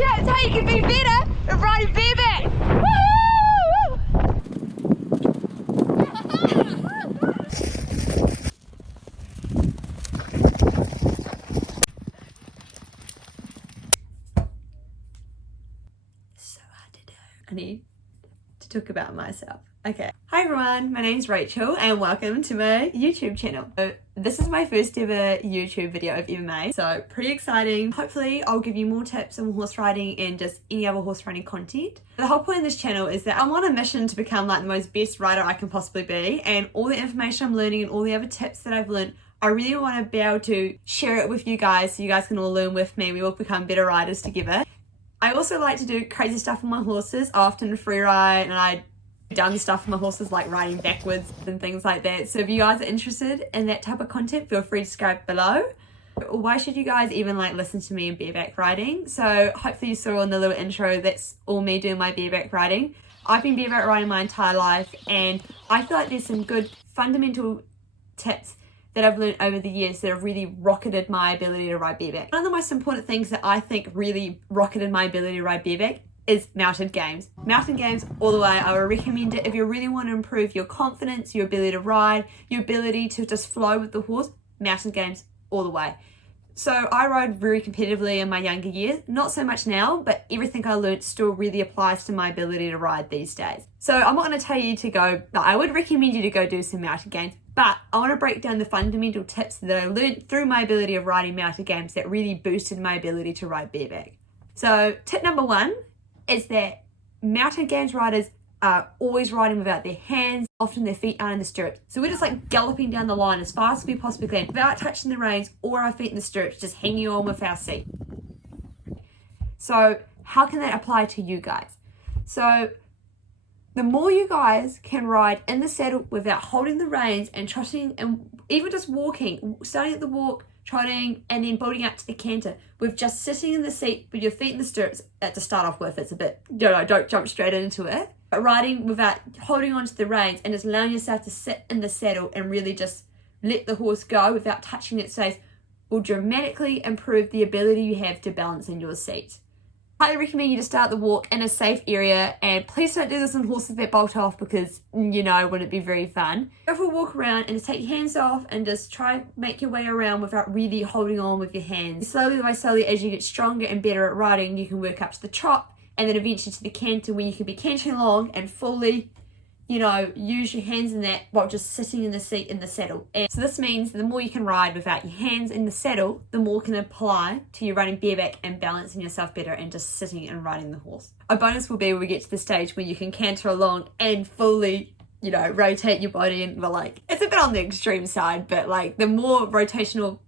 tips how you can be better at riding bareback. So hard to do. I need to talk about myself. Okay. Hi everyone, my name's Rachel and welcome to my YouTube channel. So this is my first ever YouTube video I've ever made, so pretty exciting. Hopefully I'll give you more tips on horse riding and just any other horse riding content. The whole point of this channel is that I'm on a mission to become like the most best rider I can possibly be, and all the information I'm learning and all the other tips that I've learned, I really want to be able to share it with you guys so you guys can all learn with me. We all become better riders together. I also like to do crazy stuff with my horses. I often free ride and I done stuff with my horses like riding backwards and things like that. So if you guys are interested in that type of content, feel free to subscribe below. Why should you guys even like listen to me in bareback riding? So hopefully you saw in the little intro, that's all me doing my bareback riding. I've been bareback riding my entire life and I feel like there's some good fundamental tips that I've learned over the years that have really rocketed my ability to ride bareback. One of the most important things that I think really rocketed my ability to ride bareback is mounted games. Mounted games all the way. I would recommend it if you really want to improve your confidence, your ability to ride, your ability to just flow with the horse. Mounted games all the way. So I rode very competitively in my younger years, not so much now, but everything I learned still really applies to my ability to ride these days. So I'm not going to tell you to go, no, I would recommend you to go do some mounted games, but I want to break down the fundamental tips that I learned through my ability of riding mounted games that really boosted my ability to ride bareback. So tip number one is that mounted games riders are always riding without their hands, often their feet aren't in the stirrups. So we're just like galloping down the line as fast as we possibly can without touching the reins or our feet in the stirrups, just hanging on with our seat. So how can that apply to you guys? So the more you guys can ride in the saddle without holding the reins and trotting and even just walking, starting at the walk, trotting and then building up to the canter with just sitting in the seat with your feet in the stirrups to start off with, it's a bit, don't jump straight into it. But riding without holding onto the reins and just allowing yourself to sit in the saddle and really just let the horse go without touching its face will dramatically improve the ability you have to balance in your seat. I highly recommend you to start the walk in a safe area, and please don't do this on horses that bolt off because, you know, wouldn't be very fun. Go for a walk around and just take your hands off and just try make your way around without really holding on with your hands. Slowly by slowly, as you get stronger and better at riding, you can work up to the trot and then eventually to the canter where you can be cantering along and fully, you know, use your hands in that while just sitting in the seat in the saddle. And so this means the more you can ride without your hands in the saddle, the more can apply to you riding bareback and balancing yourself better and just sitting and riding the horse. A bonus will be when we get to the stage where you can canter along and fully, you know, rotate your body, and well, like, it's a bit on the extreme side, but like the more rotational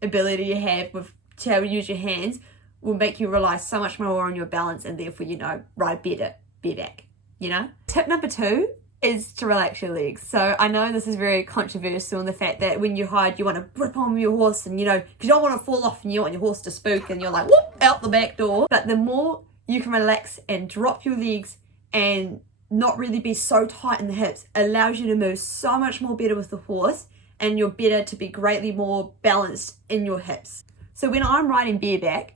ability you have with to able to use your hands will make you rely so much more on your balance and therefore, you know, ride better bareback. You know? Tip number two is to relax your legs. So I know this is very controversial in the fact that when you ride, you want to grip on your horse and, you know, because you don't want to fall off and you want your horse to spook and you're like, whoop, out the back door. But the more you can relax and drop your legs and not really be so tight in the hips, allows you to move so much more better with the horse, and you're better to be greatly more balanced in your hips. So when I'm riding bareback,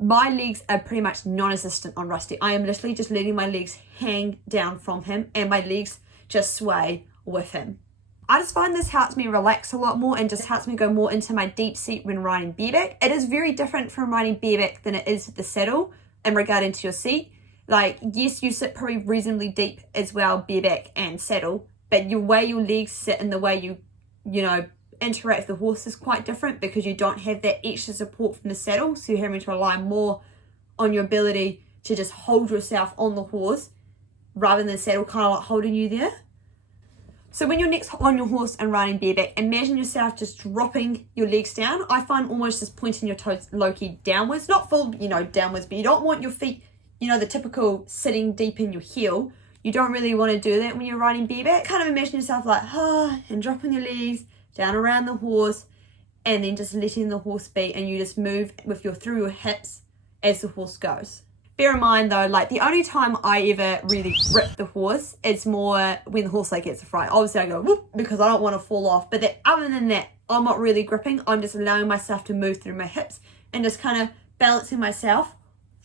my legs are pretty much non-existent on Rusty. I am literally just letting my legs hang down from him and my legs just sway with him. I just find this helps me relax a lot more and just helps me go more into my deep seat when riding bareback. It is very different from riding bareback than it is with the saddle in regard into your seat. Like, yes, you sit probably reasonably deep as well, bareback and saddle, but your way your legs sit and the way you know, interact with the horse is quite different because you don't have that extra support from the saddle, so you're having to rely more on your ability to just hold yourself on the horse rather than the saddle kind of like holding you there. So when you're next on your horse and riding bareback, imagine yourself just dropping your legs down. I find almost just pointing your toes low-key downwards, not full, you know, downwards, but you don't want your feet, you know, the typical sitting deep in your heel. You don't really want to do that when you're riding bareback. Kind of imagine yourself like, and dropping your legs down around the horse and then just letting the horse be, and you just move with through your hips as the horse goes. Bear in mind though, like the only time I ever really grip the horse is more when the horse like gets a fright. Obviously I go whoop because I don't want to fall off, but other than that, I'm not really gripping. I'm just allowing myself to move through my hips and just kind of balancing myself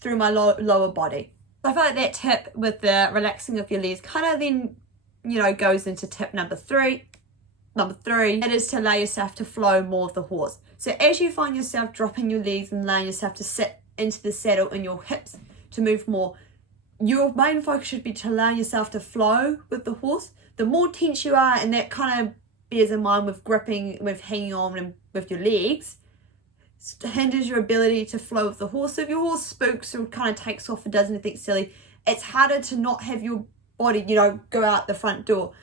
through my lower body. So I feel like that tip with the relaxing of your legs kind of then, you know, goes into tip number three. Number three, it is to allow yourself to flow more of the horse. So as you find yourself dropping your legs and allowing yourself to sit into the saddle and your hips to move more, your main focus should be to allow yourself to flow with the horse. The more tense you are, and that kind of bears in mind with gripping, with hanging on and with your legs, hinders your ability to flow with the horse. So if your horse spooks or kind of takes off or does anything silly, it's harder to not have your body, you know, go out the front door.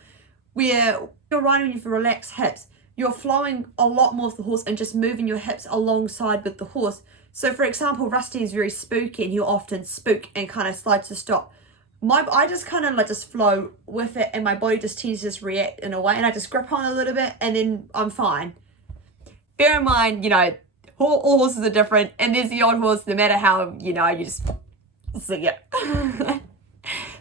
Where you're riding with your relaxed hips, you're flowing a lot more with the horse and just moving your hips alongside with the horse. So for example, Rusty is very spooky and he'll often spook and kind of slide to stop. I just kind of like just flow with it, and my body just tends to just react in a way, and I just grip on a little bit and then I'm fine. Bear in mind, you know, all horses are different, and there's the odd horse, no matter how, you know, you just sing it.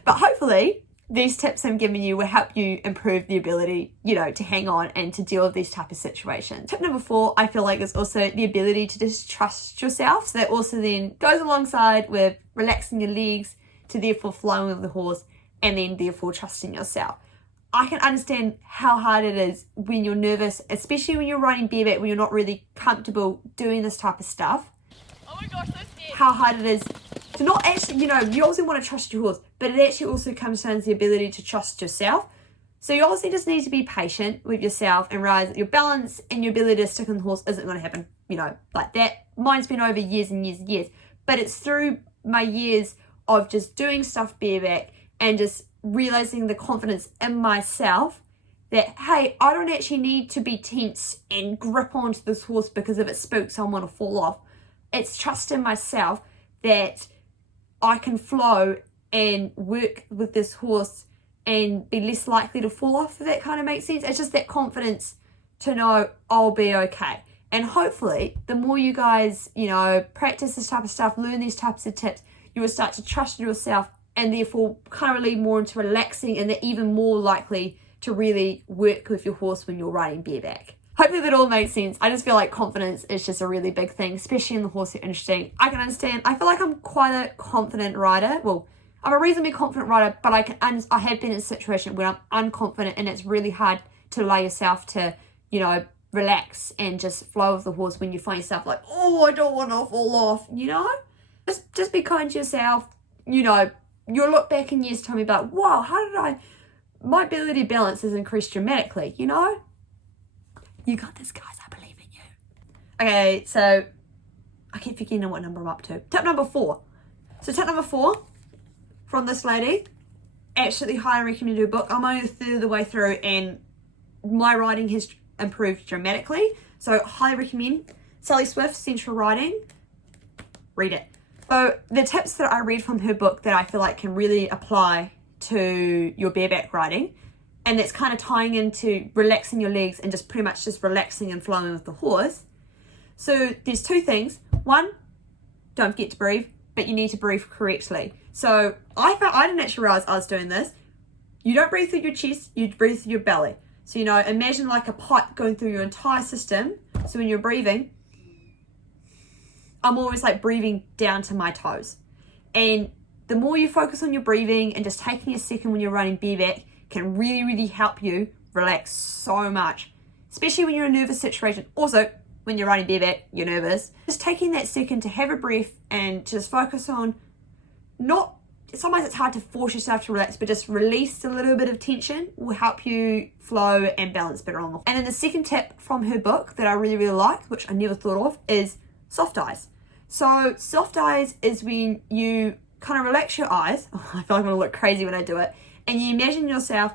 But hopefully these tips I'm giving you will help you improve the ability, you know, to hang on and to deal with these type of situations. Tip number 4, I feel like, is also the ability to just trust yourself. So that also then goes alongside with relaxing your legs to therefore flowing with the horse, and then therefore trusting yourself. I can understand how hard it is when you're nervous, especially when you're riding bareback, when you're not really comfortable doing this type of stuff. Oh my gosh, that's scary. How hard it is to not actually, you know, you obviously want to trust your horse, but it actually also comes down to the ability to trust yourself. So you obviously just need to be patient with yourself and realize that your balance and your ability to stick on the horse isn't going to happen, you know, like that. Mine's been over years and years and years, but it's through my years of just doing stuff bareback and just realizing the confidence in myself that, hey, I don't actually need to be tense and grip onto this horse because if it spooks, I want to fall off. It's trust in myself that I can flow and work with this horse and be less likely to fall off, if that kind of makes sense. It's just that confidence to know I'll be okay. And hopefully, the more you guys, you know, practice this type of stuff, learn these types of tips, you will start to trust yourself and therefore kind of lead more into relaxing, and they're even more likely to really work with your horse when you're riding bareback. Hopefully that all makes sense. I just feel like confidence is just a really big thing, especially in the horse industry. I can understand. I feel like I'm quite a confident rider. Well, I'm a reasonably confident rider, but I have been in a situation where I'm unconfident, and it's really hard to allow yourself to, you know, relax and just flow with the horse when you find yourself like, oh, I don't want to fall off, you know? Just be kind to yourself. You know, you'll look back in years' time and be like, wow, my ability to balance has increased dramatically, you know? You got this, guys. I believe in you. Okay, so I keep forgetting what number I'm up to. Tip number 4. So tip number 4 from this lady, absolutely highly recommend your book. I'm only a third of the way through and my riding has improved dramatically. So highly recommend Sally Swift, Central Riding. Read it. So the tips that I read from her book that I feel like can really apply to your bareback riding, and that's kind of tying into relaxing your legs and just pretty much just relaxing and flowing with the horse. So there's 2 things. 1, don't forget to breathe, but you need to breathe correctly. So I didn't actually realize I was doing this. You don't breathe through your chest, you breathe through your belly. So, you know, imagine like a pipe going through your entire system. So when you're breathing, I'm always like breathing down to my toes. And the more you focus on your breathing and just taking a second when you're riding bareback can really, really help you relax so much, especially when you're in a nervous situation. Also, when you're riding bareback, you're nervous. Just taking that second to have a breath and just focus on sometimes it's hard to force yourself to relax, but just release a little bit of tension will help you flow and balance better on the horse. And then the second tip from her book that I really, really like, which I never thought of, is soft eyes. So soft eyes is when you kind of relax your eyes. Oh, I feel like I'm gonna look crazy when I do it. And you imagine yourself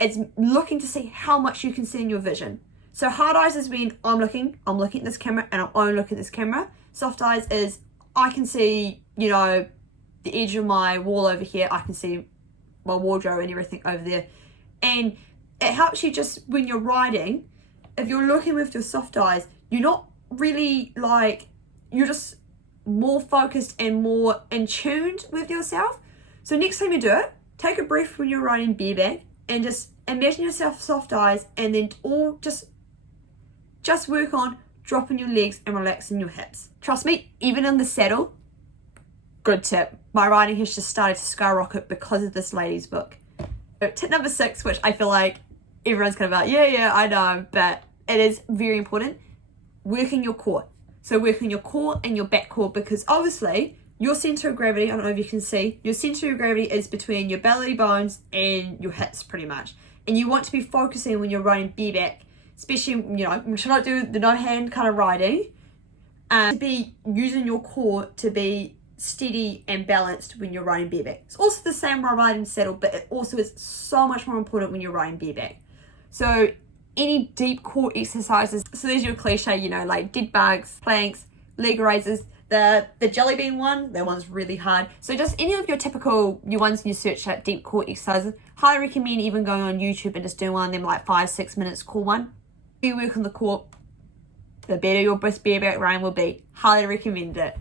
as looking to see how much you can see in your vision. So hard eyes is when I'm looking at this camera and I'm only looking at this camera. Soft eyes is I can see, you know, the edge of my wall over here. I can see my wardrobe and everything over there. And it helps you just when you're riding, if you're looking with your soft eyes, you're not really like, you're just more focused and more in tuned with yourself. So next time you do it, take a breath when you're riding bareback and just imagine yourself soft eyes, and then all just work on dropping your legs and relaxing your hips. Trust me, even in the saddle, good tip. My riding has just started to skyrocket because of this lady's book. Tip number 6, which I feel like everyone's kind of like, yeah, I know, but it is very important. Working your core. So working your core and your back core, because obviously your center of gravity, I don't know if you can see, your center of gravity is between your belly bones and your hips pretty much. And you want to be focusing when you're riding bareback, especially, you know, you should not do the no hand kind of riding, to be using your core to be steady and balanced when you're riding bareback. It's also the same when riding saddle, but it also is so much more important when you're riding bareback. So any deep core exercises, so there's your cliche, you know, like dead bugs, planks, leg raises, the jelly bean one, that one's really hard. So just any of your typical, your ones you search at deep core exercises, highly recommend even going on YouTube and just doing one of them like 5-6 minutes core one. If you work on the core, the better your bareback riding will be. Highly recommend it.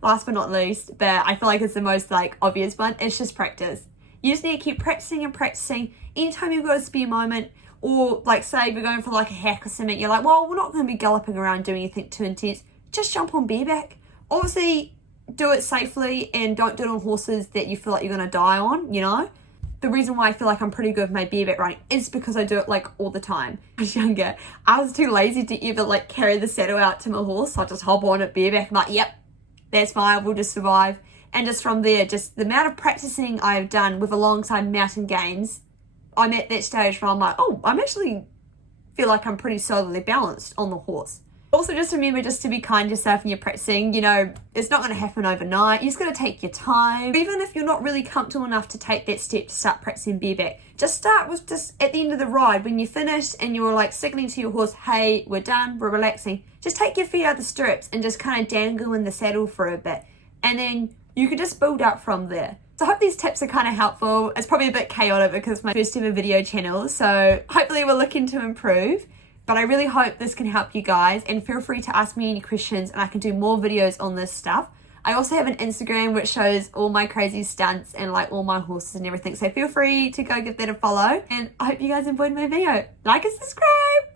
Last but not least, but I feel like it's the most like obvious one, it's just practice. You just need to keep practicing and practicing. Anytime you've got a spare moment, or like say if you're going for like a hack or something, you're like, well, we're not going to be galloping around doing anything too intense. Just jump on bareback. Obviously, do it safely and don't do it on horses that you feel like you're going to die on, you know? The reason why I feel like I'm pretty good with my bareback riding is because I do it like all the time. When I was younger, I was too lazy to ever like carry the saddle out to my horse. So I just hop on at bareback. I'm like, yep, that's fine, we'll just survive. And just from there, just the amount of practicing I've done with alongside mountain games, I'm at that stage where I'm like, oh, I'm actually feel like I'm pretty solidly balanced on the horse. Also, just remember just to be kind to yourself when you're practicing. You know, it's not going to happen overnight. You just got to take your time. Even if you're not really comfortable enough to take that step to start practicing bareback, just start with just at the end of the ride when you're finished and you're like signaling to your horse, hey, we're done, we're relaxing. Just take your feet out of the stirrups and just kind of dangle in the saddle for a bit. And then you can just build up from there. So I hope these tips are kind of helpful. It's probably a bit chaotic because it's my first ever video channel. So hopefully we're looking to improve. But I really hope this can help you guys, and feel free to ask me any questions and I can do more videos on this stuff. I also have an Instagram which shows all my crazy stunts and like all my horses and everything. So feel free to go give that a follow, and I hope you guys enjoyed my video. Like and subscribe!